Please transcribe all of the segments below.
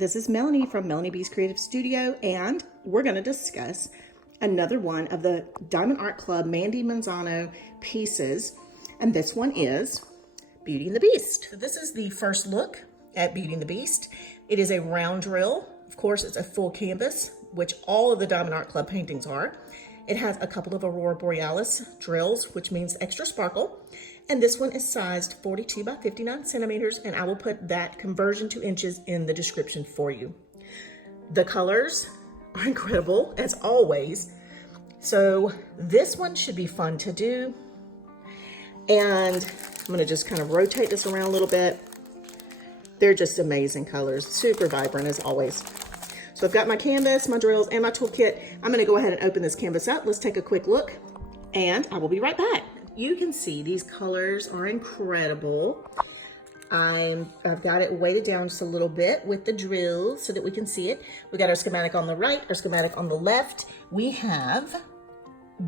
This is Melanie from Melanie B's Creative Studio, and we're going to discuss another one of the Diamond Art Club Mandie Manzano pieces, and this one is Beauty and the Beast. So this is the first look at Beauty and the Beast. It is a round drill. Of course, it's a full canvas, which all of the Diamond Art Club paintings are. It has a couple of aurora borealis drills, which means extra sparkle. And this one is sized 42 by 59 centimeters, and I will put that conversion to inches in the description for you. The colors are incredible, as always. So this one should be fun to do. And I'm gonna just kind of rotate this around a little bit. They're just amazing colors, super vibrant as always. So I've got my canvas, my drills, and my toolkit. I'm gonna go ahead and open this canvas up. Let's take a quick look, and I will be right back. You can see these colors are incredible. I've got it weighted down just a little bit with the drills so that we can see it. We got our schematic on the right, our schematic on the left. We have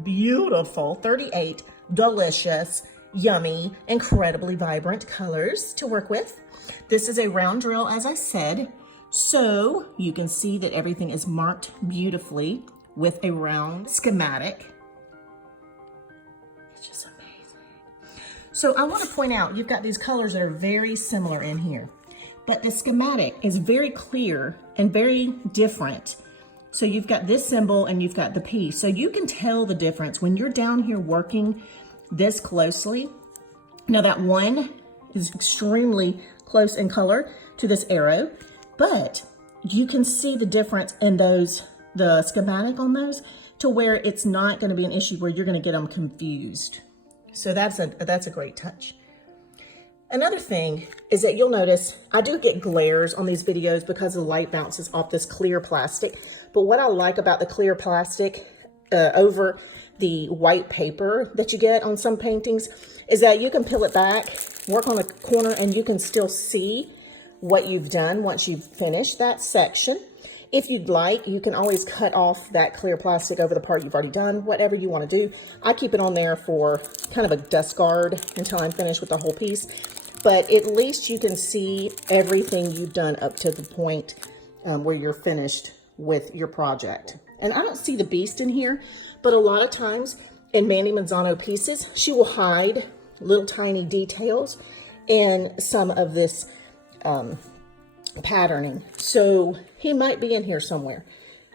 beautiful 38 delicious, yummy, incredibly vibrant colors to work with. This is a round drill, as I said, so you can see that everything is marked beautifully with a round schematic. It's just amazing. So I want to point out, you've got these colors that are very similar in here, but the schematic is very clear and very different. So you've got this symbol and you've got the piece. So you can tell the difference when you're down here working this closely. Now that one is extremely close in color to this arrow, but you can see the difference in those, the schematic on those, to where it's not going to be an issue where you're going to get them confused. So that's a great touch. Another thing is that you'll notice I do get glares on these videos because the light bounces off this clear plastic. But what I like about the clear plastic over the white paper that you get on some paintings is that you can peel it back, work on the corner, and you can still see what you've done once you've finished that section. If you'd like, you can always cut off that clear plastic over the part you've already done, whatever you want to do. I keep it on there for kind of a dust guard until I'm finished with the whole piece. But at least you can see everything you've done up to the point where you're finished with your project. And I don't see the beast in here, but a lot of times in Mandie Manzano pieces, she will hide little tiny details in some of this patterning. So he might be in here somewhere.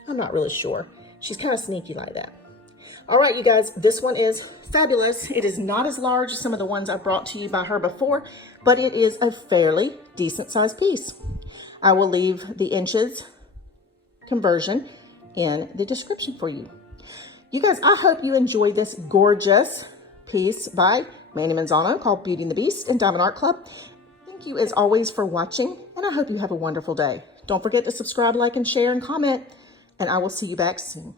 I'm not really sure. She's kind of sneaky like that. All right, you guys, this one is fabulous. It is not as large as some of the ones I brought to you by her before, but it is a fairly decent sized piece. I will leave the inches conversion in the description for you. You guys, I hope you enjoyed this gorgeous piece by Mandie Manzano called Beauty and the Beast in Diamond Art Club. Thank you as always for watching, and I hope you have a wonderful day. Don't forget to subscribe, like, and share, and comment, and I will see you back soon.